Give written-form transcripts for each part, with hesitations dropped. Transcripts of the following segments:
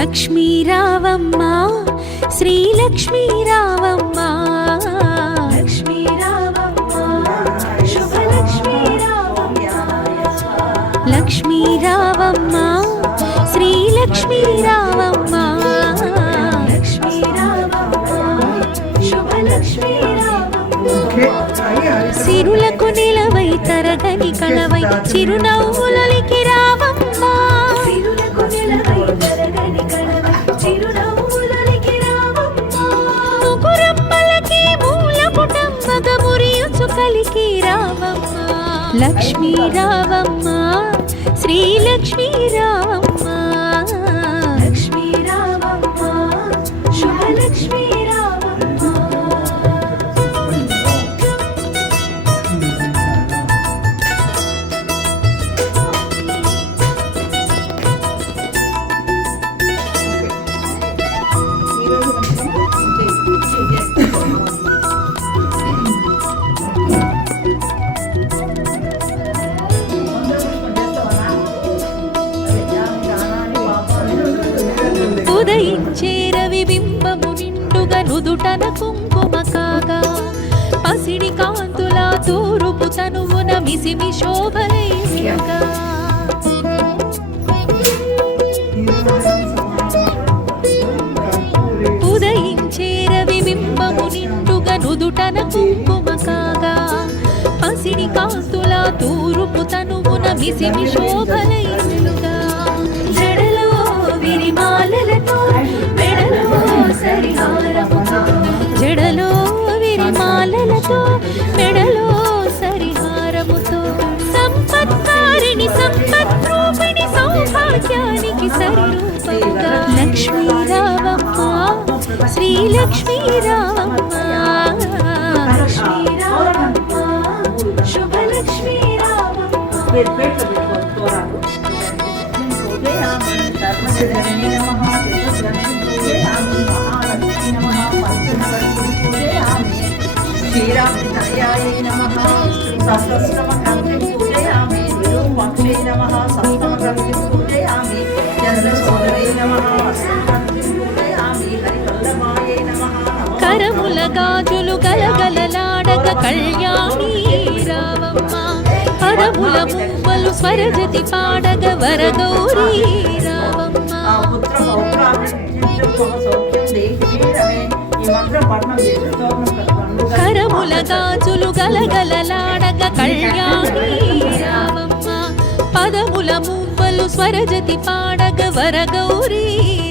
లక్ష్మీ రావమ్మ శ్రీలక్ష్మీ రావమ్మ లక్ష్మీ రావమ్మ శుభలక్ష్మీ రావమ్మ లక్ష్మీ రావమ్మ శ్రీలక్ష్మీ రావమ్మ లక్ష్మీ రావమ్మ శుభలక్ష్మీ రావమ్మ సిరులకు నిలవై తరగని కళవై చిరునవ్వులకి రావమ్మ కలికి రావమ్మ లక్ష్మీ రావమ్మ శ్రీలక్ష్మీ రావమ్మ లక్ష్మీ రావమ్మ శుభలక్ష్మీ ఉదయించే రవి బింబము నిండుగా నుదుటన కుంకుమ కాగా పసిడి కాంతుల తూరుపు తనువున మిసిమి శోభలేగా ఉదయించే రవి బింబము నిండుగా నుదుటన కుంకుమ కాగా పసిడి కాంతుల తూరుపు తనువున మిసిమి శోభలేగా విరిమాలలతో మెడలో సరిహారముతో జడలో విరిమాలలతో మెడలో సరిహారముతో సంపత్కారిణి సంపద్రూపిణి సౌభాగ్యానికి సరిరూపముగా లక్ష్మీ రావమ్మ శ్రీలక్ష్మీ రావమ్మ లక్ష్మీ రావమ్మ శుభలక్ష్మీ రావమ్మ శ్రీరామయ్యాయ నమః సహస్రమకంఠి పూజయామి విరూపాక్షై నమః సప్తమకంఠి పూజయామి చంద్రశోధవై నమః అష్టమకంఠి పూజయామి హరివల్లభాయ నమః కరముల గాజులు గలగలలాడగ కళ్యాణి రావమ్మ పదముల మువ్వలు స్వరజతి పాడగ వరగౌరీ రావమ్మ కరముల గాజులు గలగలలాడగ కళ్యాణి రావమ్మ పదముల మువ్వలు స్వరజతి పాడగ వరగౌరీ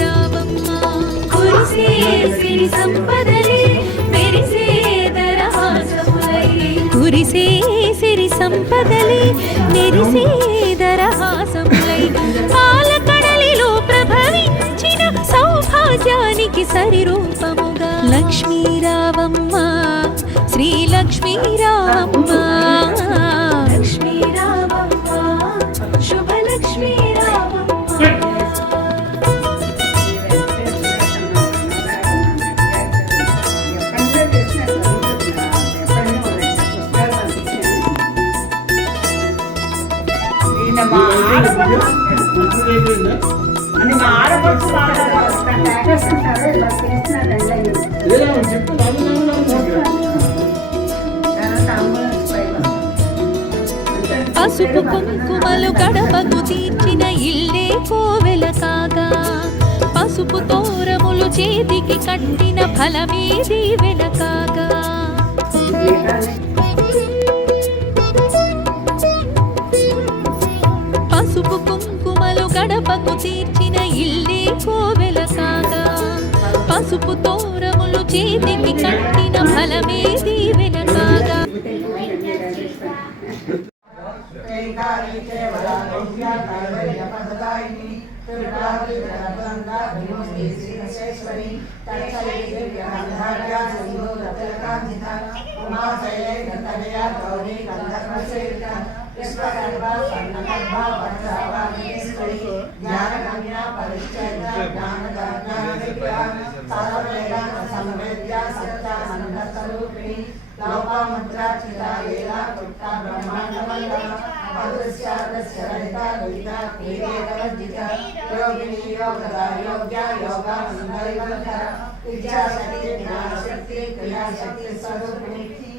రావమ్మ కురిసే సిరి సంపదలే మెరిసే దరహాసములై కురిసే సిరి సంపదలే మెరిసే దరహాసములై పాలకడలిలో ప్రభవించిన సౌభాగ్యానికి సరిరూపముగా లక్ష్మీ రావమ్మ శ్రీలక్ష్మీ రావమ్మ లక్ష్మీ రావమ్మ శుభలక్ష్మీ పసుపు కుంకుమలు గడపకు తీర్చిన ఇల్లే కోవెల కాగా పసుపు తోరములు చేతికి కట్టిన ఫలమే దీవెన కాగా పసుపు కుంకుమలు గడపకు తీర్చిన ఇల్లే కోవెల కాగా పసుపు తోరములు చేతికి కట్టిన ఫలమే దీవెన కాగా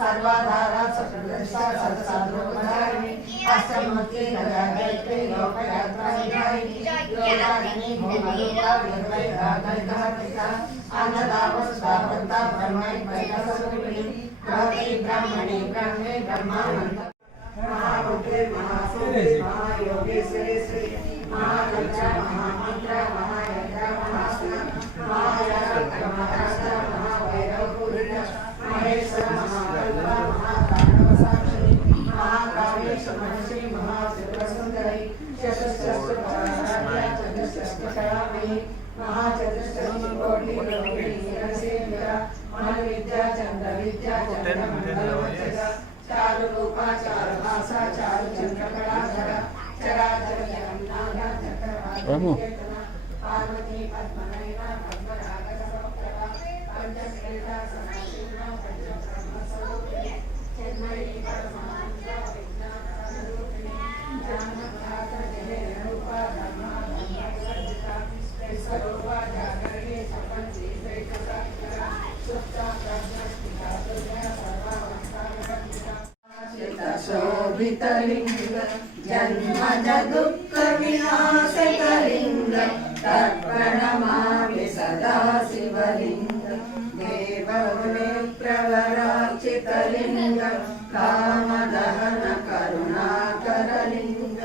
सर्वाधारा सप्रदर्शा सदसाद्रोपधारिणी अष्टमूर्ति नगायत्री लोकयात्रा विधायिनी योगाग्नि होमरूपा निर्वैरागणिका अन्नदावस्तावन्ता ब्रह्मणि वैकसरूपिणी भवति ब्रह्मणि ब्रह्मे ब्रह्मानन्द महारुद्रे महासूत्रे महायोगेश्वरे श्री महागंगा महामंत्र महायज्ञ महास्ना महायाग महाराष्ट्र महाभैरव पुरुष महेश्वर महाकल्पा महाकारणवसाक्षिणी महाकामेश्वर महर्षि महाशिवसुंदरी चतुष्षष्ठ पराराध्या चतुष्षष्ठकलामयी महाचतुष्षष्टिकोटि रोहिणी निरसेन्द्र मनोविद्या चंद्रविद्या चंद्रमंडलवचसा चारुरूपा चारुभाषा चारुचंद्रकलाधर चराचर जगन्नाथ चक्रवाणी पार्वती पद्मनयना पद्मराग समप्रभा पंचशीला समासीना पंचब्रह्मस्वरूपिणी चिन्मयी परमानंद विज्ञानरूपिणी ज्ञानप्रदाता जय रूपा धर्मा धर्मवर्जिता विश्वरूपा जागरणी सपंची वैकसाक्षरा सुप्ता प्रज्ञस्थिता दुर्गा सर्वावस्थावरंजिता शोभितलिंग जन्मज दुःख विनाशकलिंग तत्प्रणमामि सदा शिवलिंग देवगुणे प्रवरार्चितलिंग कामदहन करुणाकरलिंग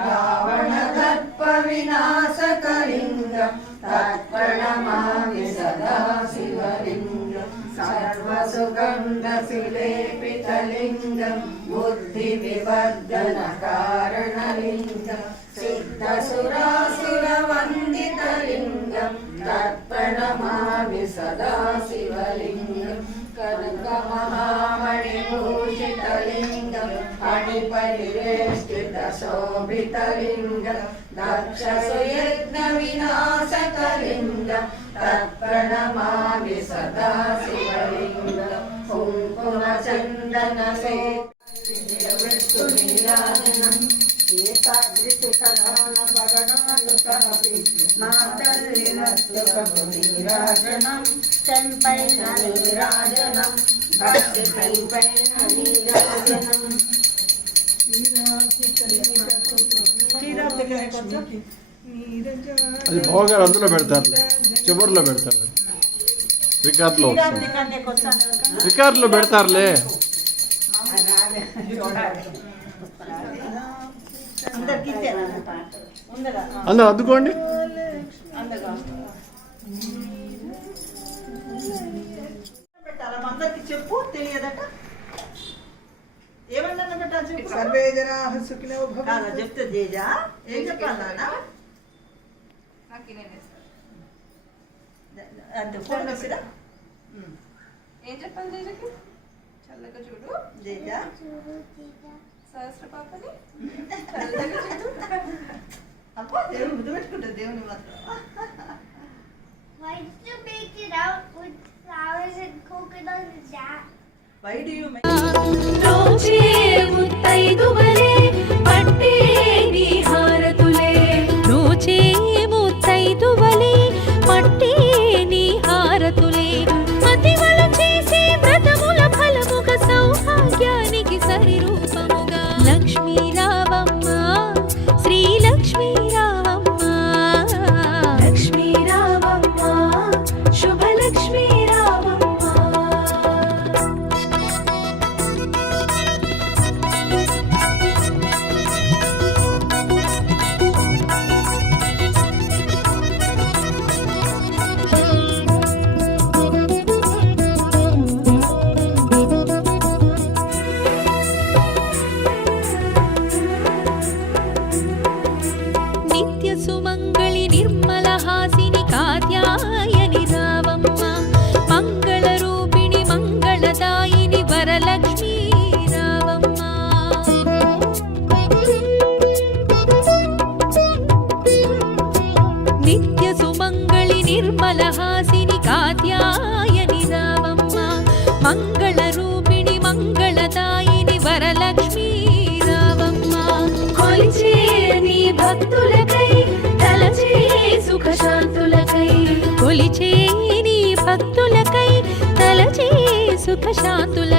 रावणदर्प विनाशकलिंग तत्प्रणमामि सदा शिवलिंग सर्वसुगन्ध सुलेपितलिंगं बुद्धिविवर्धन कारणलिंगं सिद्धसुरासुरवन्दितलिंगं तत्प्रणमामि सदा शिवलिंगं कनकमहामणिभूषितलिंगं अणिपरिवेष्टितशोभितलिंगं दक्षसुयज्ञविनाशकलिंगं तत्प्रणमामि सदा शिवलिंगं कुङ्कुमचन्दनसेतुनीराजनं एतादृशकलानपगणानुकमपि मातर्विनस्तुकमुनीराजनं चम्पैन नीराजनं भक्तिकल्पैन नीराजनं అది బావగారు అందులో పెడతారు, చివరిలో పెడతారు, రికార్డులో పెడతారులే. అందరూ అద్దుకోండి. అందరికి చెప్పు, తెలియదట. ఏమన్నా పెట్టాలి చెప్పు. సర్వే జనాః సుఖినో భవంతు. చెప్తే తేజా ఏం చెప్పాలి అంటే ఫోన్ వచ్చిరా ఏం చెప్పాలి తేజకి? చల్లగా చూడు తేజా సహస్ర పాపని అబ్బా దేవుని ముద్దు పెట్టుకుంటుంది దేవుని మాత్రం. Why did you bake it out with flowers and coconut and jam? Why do you make రోజే ముత్తైదువలే పట్టే నీ హారతులే, రోజే ముత్తైదువలే పట్టే నీ హారతులే, మతివలు చేసే వ్రతముల ఫలముగా సౌభాగ్యానికి సరిరూపముగా లక్ష్మీ రావమ్మ, శ్రీ లక్ష్మీ రావమ్మ, లక్ష్మీ రావమ్మ, శుభలక్ష్మీ రావమ్మ. మంగళ రూపిణి మంగళదాయిని వరలక్ష్మీ రావమ్మ కొలిచే నీ భక్తులకై తలచే సుఖశాంతులకై కొలిచే నీ భక్తులకై తలచే సుఖశాంతుల